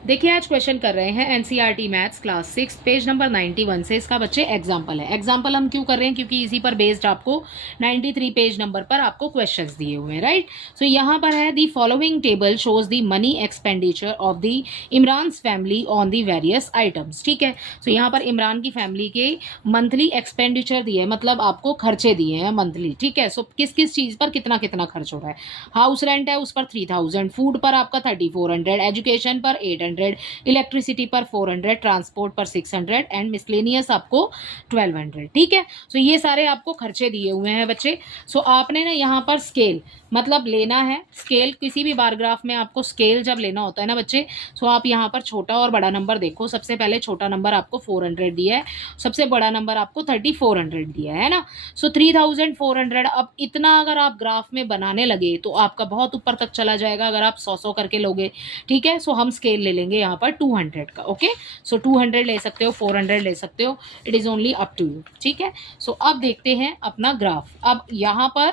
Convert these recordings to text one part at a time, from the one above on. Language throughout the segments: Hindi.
देखिए आज क्वेश्चन कर रहे हैं NCERT maths class 6 page number 91 से। इसका बच्चे एग्जाम्पल है। एग्जाम्पल हम क्यों कर रहे हैं, क्योंकि इसी पर बेस्ड आपको 93 पेज नंबर पर आपको क्वेश्चंस दिए हुए हैं, राइट। सो यहाँ पर है the following table shows the money expenditure of the Imran's family on the various items. ठीक है, सो यहाँ पर इमरान की फैमिली के मंथली एक्सपेंडिचर दिए है, मतलब आपको खर्चे दिए हैं मंथली। ठीक है, सो किस किस चीज पर कितना कितना खर्च हो रहा है। हाउस रेंट है उस पर 3000, फूड पर आपका 3400, एजुकेशन पर 800, इलेक्ट्रिसिटी पर 400, ट्रांसपोर्ट पर 600 एंड मिसलेनियस आपको 1200। ठीक है, सो ये सारे आपको खर्चे दिए हुए हैं बच्चे। सो आपने ना यहाँ पर स्केल मतलब लेना है। स्केल किसी भी बार ग्राफ में आपको स्केल जब लेना होता है ना बच्चे, सो आप यहाँ पर छोटा और बड़ा नंबर देखो। सबसे पहले छोटा नंबर आपको 400 दिया है, सबसे बड़ा नंबर आपको 3400 दिया है ना। सो 3400। अब इतना अगर आप ग्राफ में बनाने लगे तो आपका बहुत ऊपर तक चला जाएगा अगर आप 100 करके लोगे। ठीक है, सो हम स्केल ले लेंगे यहाँ पर 200 का। ओके, सो 200 ले सकते हो, 400 ले सकते हो, it is only up to you. ठीक है, सो अब देखते हैं अपना ग्राफ। अब यहाँ पर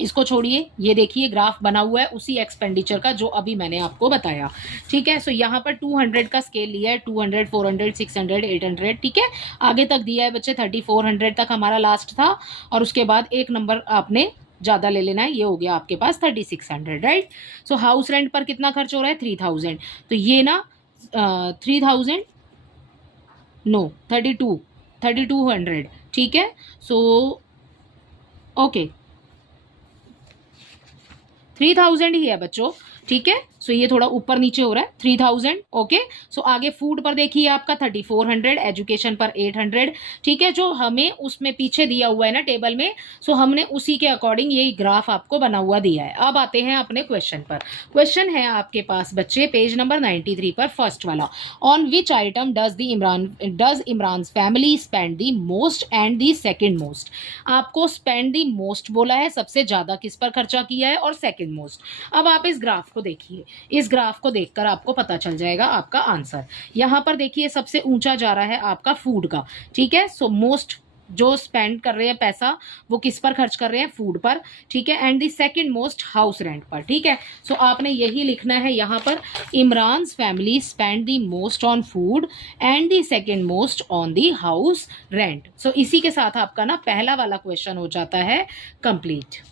इसको छोड़िए, ये देखिए ग्राफ बना हुआ है उसी एक्सपेंडिचर का जो अभी मैंने आपको बताया। ठीक है, सो यहाँ पर 200 का स्केल लिया है, 200, 400, 600, 800। ठीक है, आगे तक दिया है बच्चे 3400 तक हमारा लास्ट था, और उसके बाद एक नंबर आपने ज़्यादा ले लेना है, ये हो गया आपके पास 3600, राइट। सो हाउस रेंट पर कितना खर्च हो रहा है 3000, तो ये ना 3000 नो 3200। ठीक है, सो ओके 3000 ही है बच्चों। ठीक है, सो ये थोड़ा ऊपर नीचे हो रहा है 3000। ओके, सो आगे फूड पर देखिए आपका 3400, एजुकेशन पर 800। ठीक है, जो हमें उसमें पीछे दिया हुआ है ना टेबल में, सो हमने उसी के अकॉर्डिंग यही ग्राफ आपको बना हुआ दिया है। अब आते हैं अपने क्वेश्चन पर। क्वेश्चन है आपके पास बच्चे पेज नंबर 93 पर, फर्स्ट वाला। On which item does Imran family spend the most and the second most. आपको स्पेंड द मोस्ट बोला है, सबसे ज्यादा किस पर खर्चा किया है, और सेकेंड मोस्ट। अब आप इस ग्राफ को देखिए, इस ग्राफ को देखकर आपको पता चल जाएगा आपका आंसर। यहां पर देखिए सबसे ऊंचा जा रहा है आपका फूड का। ठीक है, सो मोस्ट जो स्पेंड कर रहे हैं पैसा वो किस पर खर्च कर रहे हैं, फूड पर। ठीक है, and the second most house rent पर। ठीक है, सो आपने यही लिखना है यहां पर, Imran's family spend the most on food and the second most on the house rent. So इसी के साथ आपका ना पहला वाला क्वेश्चन हो जाता है कंप्लीट।